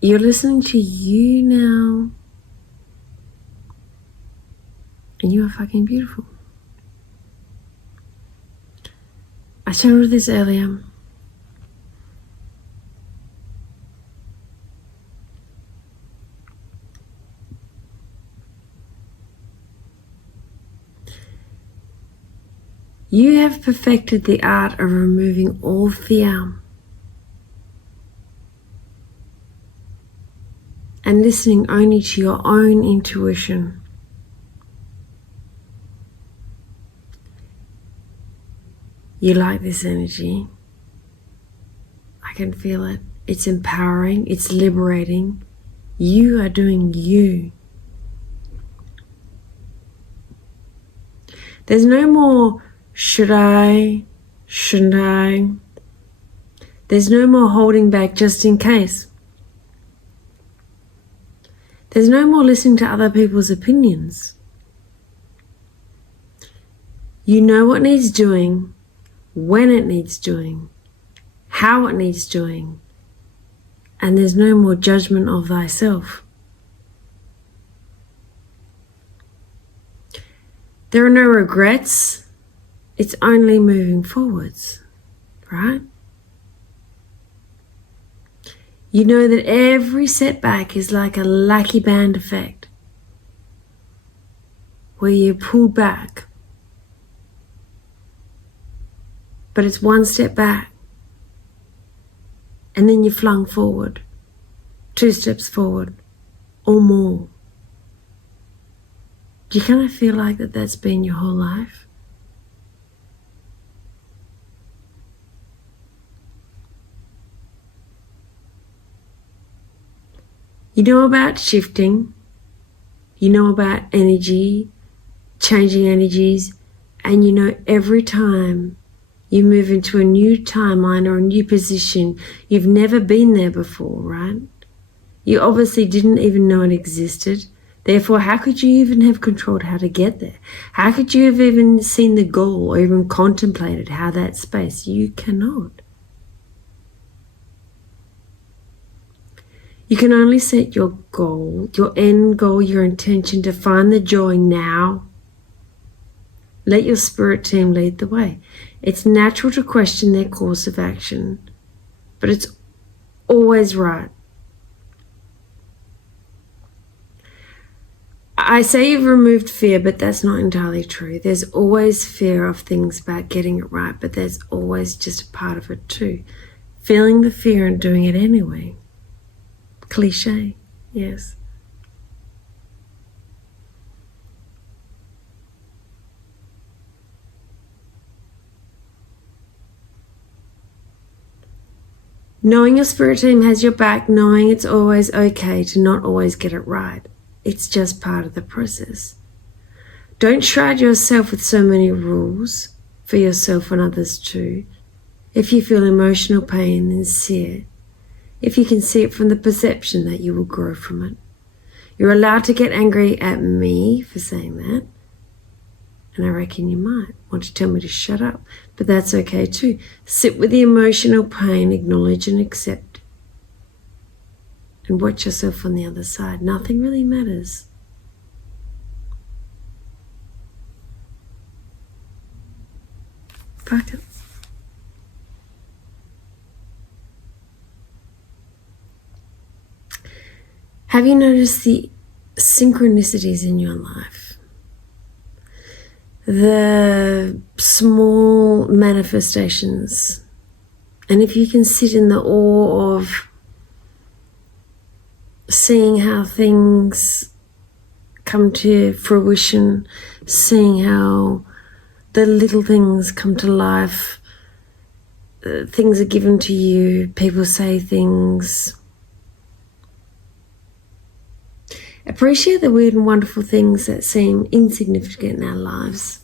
You're listening to you now. And you are fucking beautiful. I showed you this earlier. You have perfected the art of removing all fear and listening only to your own intuition. You like this energy. I can feel it. It's empowering. It's liberating. You are doing you. There's no more should I, shouldn't I. There's no more holding back just in case. There's no more listening to other people's opinions. You know what needs doing, when it needs doing, how it needs doing, and there's no more judgment of thyself. There are no regrets. It's only moving forwards, right? You know that every setback is like a lucky band effect where you pull back, but it's one step back and then you flung forward, 2 steps forward or more. Do you kind of feel like that's been your whole life? You know about shifting, you know about energy, changing energies, and you know every time you move into a new timeline or a new position, you've never been there before, right? You obviously didn't even know it existed. Therefore, how could you even have controlled how to get there? How could you have even seen the goal or even contemplated how that space? You cannot. You can only set your goal, your end goal, your intention to find the joy now. Let your spirit team lead the way. It's natural to question their course of action, but it's always right. I say you've removed fear, but that's not entirely true. There's always fear of things about getting it right, but there's always just a part of it too. Feeling the fear and doing it anyway. Cliche, yes. Knowing your spirit team has your back, knowing it's always okay to not always get it right. It's just part of the process. Don't shroud yourself with so many rules for yourself and others too. If you feel emotional pain, then see it. If you can see it from the perception that you will grow from it. You're allowed to get angry at me for saying that. And I reckon you might want to tell me to shut up, but that's okay too. Sit with the emotional pain, acknowledge and accept. And watch yourself on the other side. Nothing really matters. Fuck it. Have you noticed the synchronicities in your life? The small manifestations. And if you can sit in the awe of seeing how things come to fruition, seeing how the little things come to life, things are given to you, people say things. Appreciate the weird and wonderful things that seem insignificant in our lives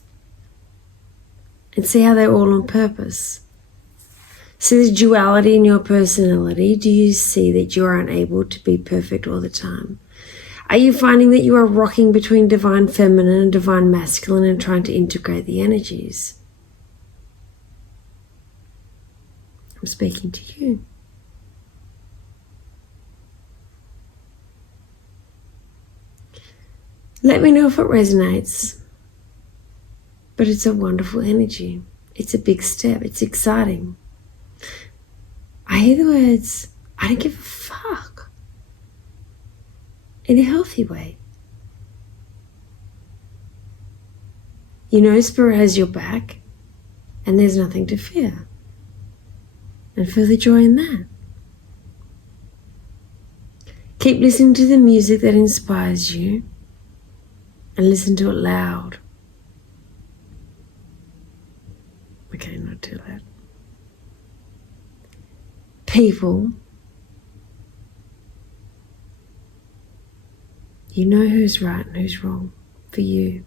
and see how they're all on purpose. See the duality in your personality. Do you see that you are unable to be perfect all the time? Are you finding that you are rocking between divine feminine and divine masculine and trying to integrate the energies? I'm speaking to you. Let me know if it resonates. But it's a wonderful energy. It's a big step. It's exciting. I hear the words, I don't give a fuck, in a healthy way. You know Spirit has your back and there's nothing to fear. And feel the joy in that. Keep listening to the music that inspires you and listen to it loud. Okay, not too loud. People, you know who's right and who's wrong for you.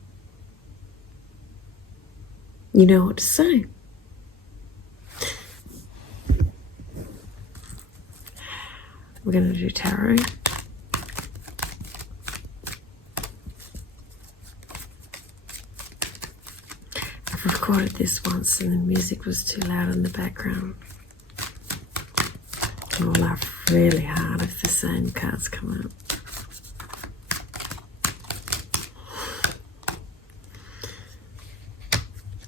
You know what to say. We're going to do tarot. I've recorded this once and the music was too loud in the background. I'll laugh really hard if the same cards come out.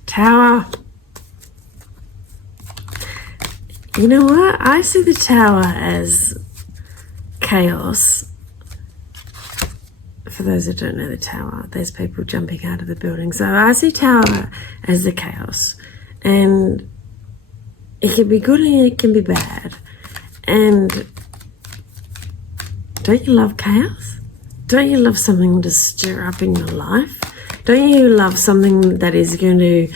Tower. You know what? I see the Tower as chaos. For those that don't know the Tower, there's people jumping out of the building. So I see Tower as the chaos. And it can be good and it can be bad. And don't you love chaos? Don't you love something to stir up in your life? Don't you love something that is going to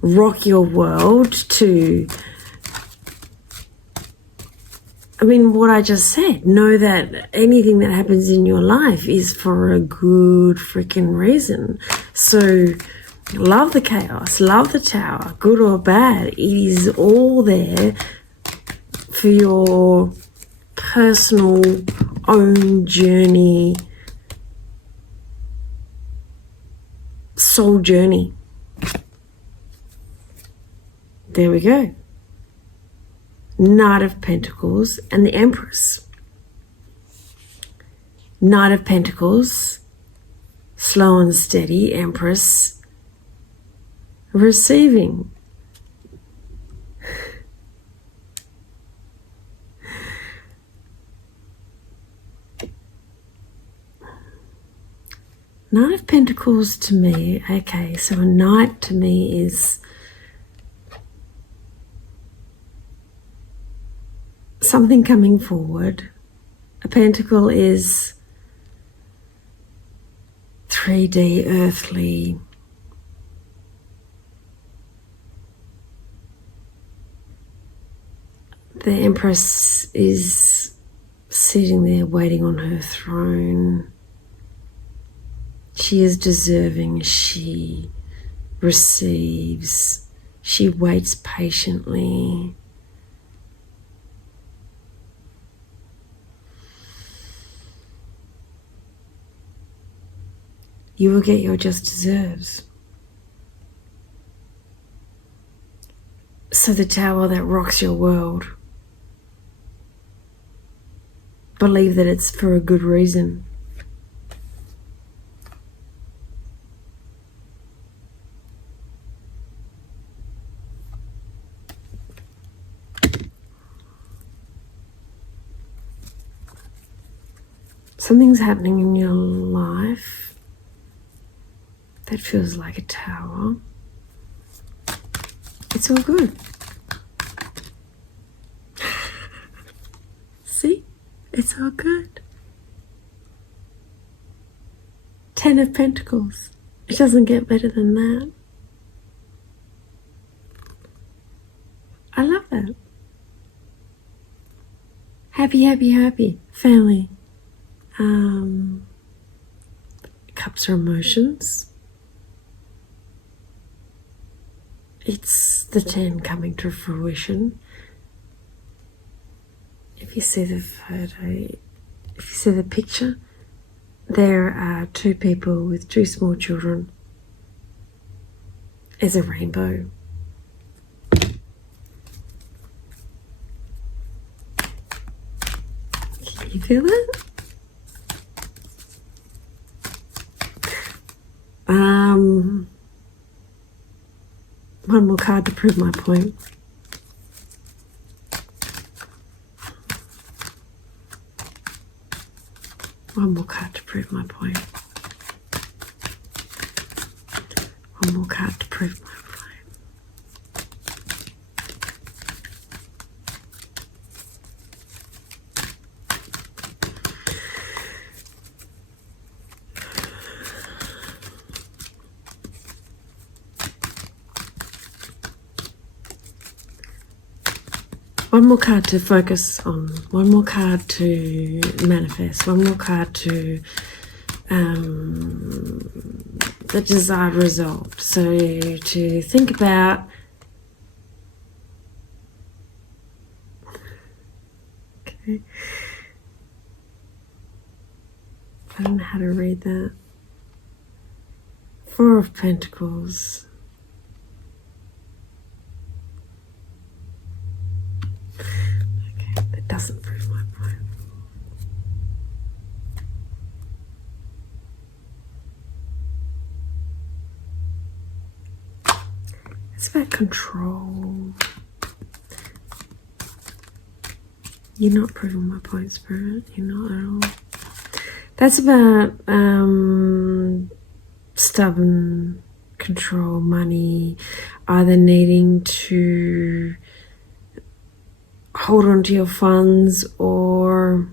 rock your world to, I mean, what I just said, know that anything that happens in your life is for a good freaking reason. So love the chaos, love the Tower, good or bad. It is all there for your personal own journey, soul journey. There we go. Knight of Pentacles and the Empress. Knight of Pentacles, slow and steady. Empress, receiving. Knight of Pentacles to me, okay, so a knight to me is something coming forward. A pentacle is 3D, earthly. The Empress is sitting there waiting on her throne. She is deserving, she receives, she waits patiently. You will get your just deserves. So the Tower that rocks your world, believe that it's for a good reason. Something's happening in your life that feels like a tower. It's all good. See? It's all good. 10 of Pentacles. It doesn't get better than that. I love that. Happy, happy, happy. Family. Cups are emotions. It's the 10 coming to fruition. If you see the photo, if you see the picture, there are 2 people with 2 small children. There's a rainbow. Can you feel it? One more card to prove my point. One more card to prove my point. One more card to prove my point. One more card to focus on, one more card to manifest, one more card to the desired result. So to think about, okay, I don't know how to read that. Four of Pentacles. Doesn't prove my point. It's about control. You're not proving my point, Spirit. You're not at all. That's about stubborn control, money, either needing to hold on to your funds or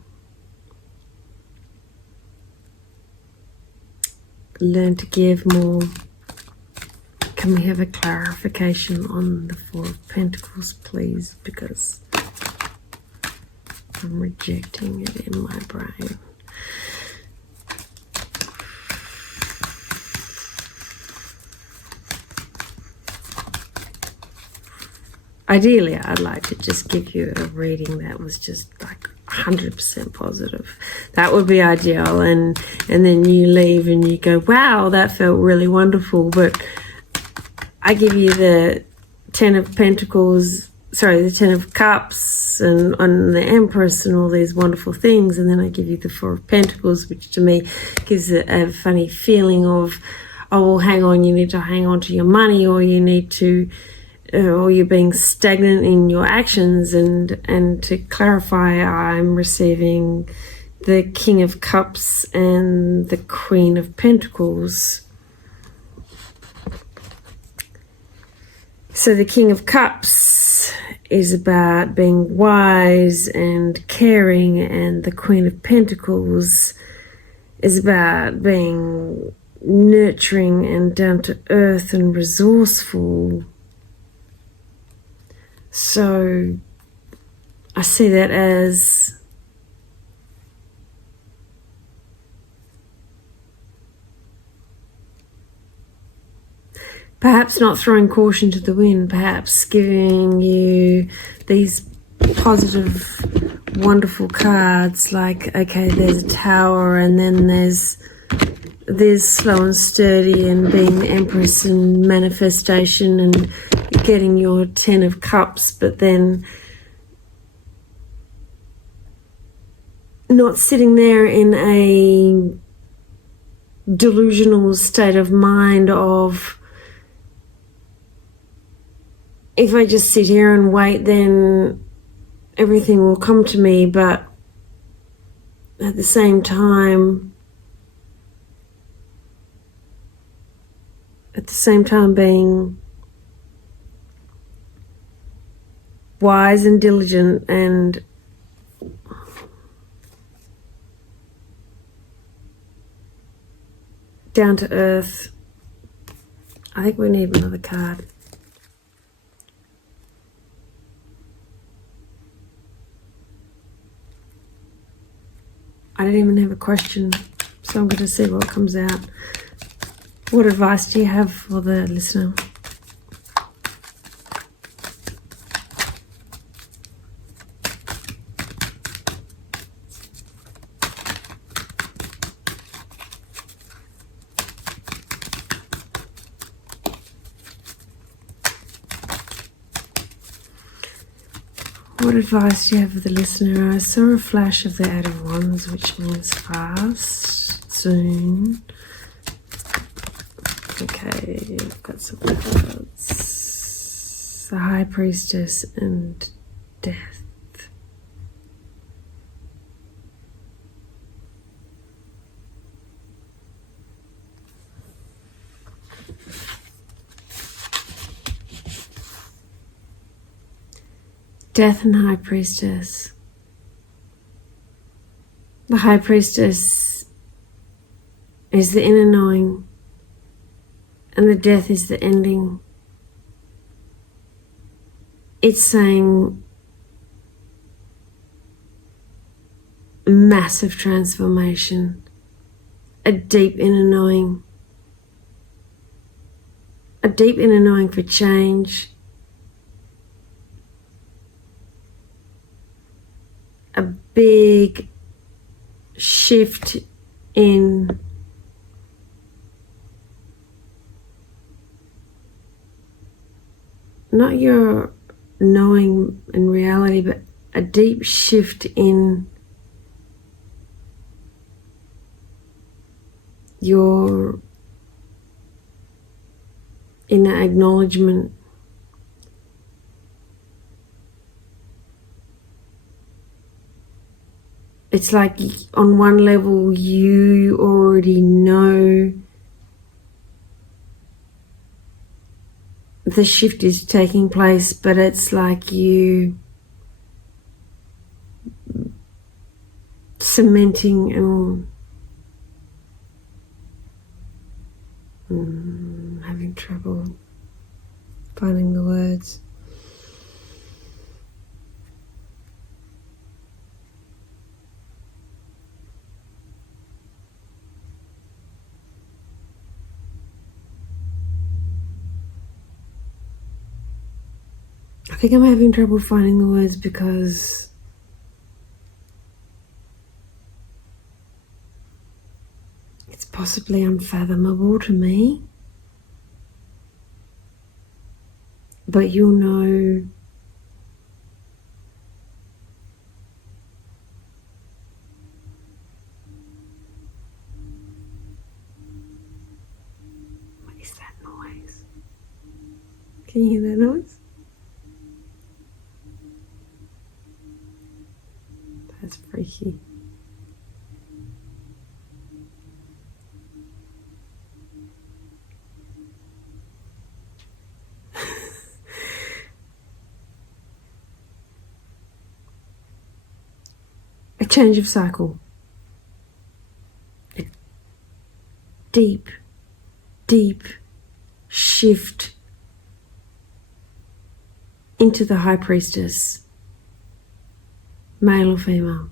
learn to give more. Can we have a clarification on the Four of Pentacles, please? Because I'm rejecting it in my brain. Ideally, I'd like to just give you a reading that was just like 100% positive. That would be ideal. And then you leave and you go, wow, that felt really wonderful. But I give you the Ten of Pentacles, sorry, the Ten of Cups and on the Empress and all these wonderful things. And then I give you the Four of Pentacles, which to me gives a funny feeling of, oh, well, hang on, you need to hang on to your money, or you need to, or you're being stagnant in your actions. And to clarify, I'm receiving the King of Cups and the Queen of Pentacles. So the King of Cups is about being wise and caring, and the Queen of Pentacles is about being nurturing and down to earth and resourceful. So I see that as perhaps not throwing caution to the wind, perhaps giving you these positive, wonderful cards like, okay, there's a Tower, and then there's slow and sturdy and being the Empress and manifestation and getting your Ten of Cups, but then not sitting there in a delusional state of mind of, if I just sit here and wait, then everything will come to me. But at the same time being wise and diligent and down to earth. I think we need another card. I don't even have a question, so I'm going to see what comes out. What advice do you have for the listener? What advice do you have for the listener? I saw a flash of the Eight of Wands, which means fast, soon. Okay, I've got some cards. the High Priestess, and Death. Death and High Priestess. The High Priestess is the inner knowing, and the Death is the ending. It's saying massive transformation, a deep inner knowing for change, a big shift in not your knowing in reality, but a deep shift in your inner acknowledgement. It's like on one level you already know the shift is taking place, but it's like you cementing and having trouble finding the words. I think I'm having trouble finding the words because it's possibly unfathomable to me. But you'll know what is that noise? Can you hear that noise? That's freaky. A change of cycle. A deep, deep shift into the High Priestess, male or female.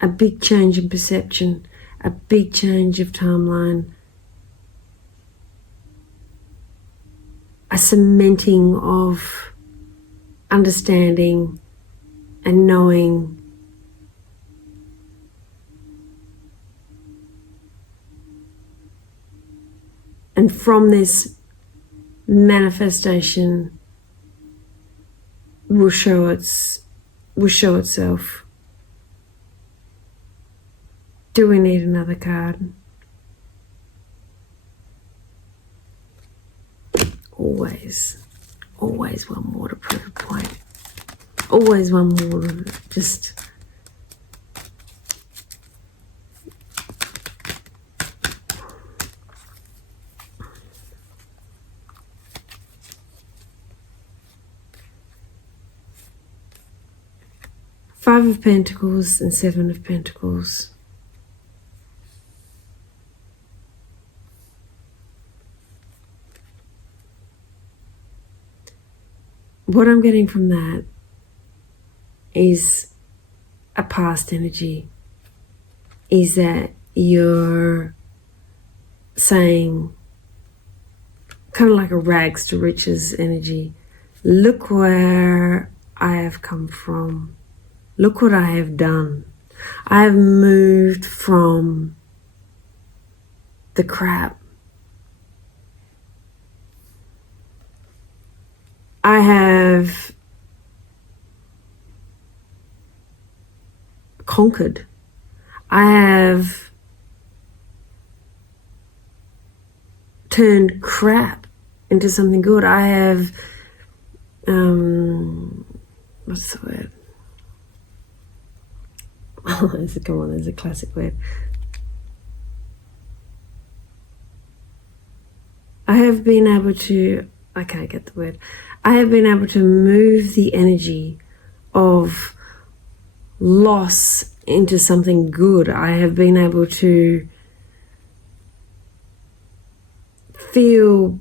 A big change in perception, a big change of timeline, a cementing of understanding and knowing. And from this manifestation will show itself. Do we need another card? Always one more to prove a point. Always one more to just Five of Pentacles and Seven of Pentacles. What I'm getting from that is a past energy. Is that you're saying, kind of like a rags to riches energy, look where I have come from. Look what I have done. I have moved from the crap. I have conquered. I have turned crap into something good. I have, what's the word? Oh, come on, there's a classic word. I have been able to, I can't get the word. I have been able to move the energy of loss into something good. I have been able to feel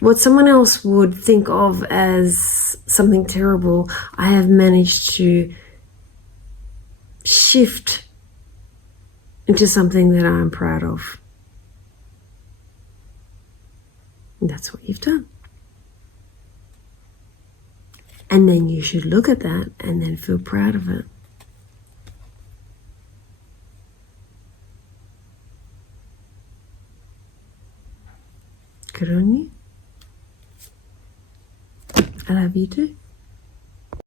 what someone else would think of as something terrible. I have managed to shift into something that I'm proud of. And that's what you've done. And then you should look at that and then feel proud of it. Good on you. I love you too.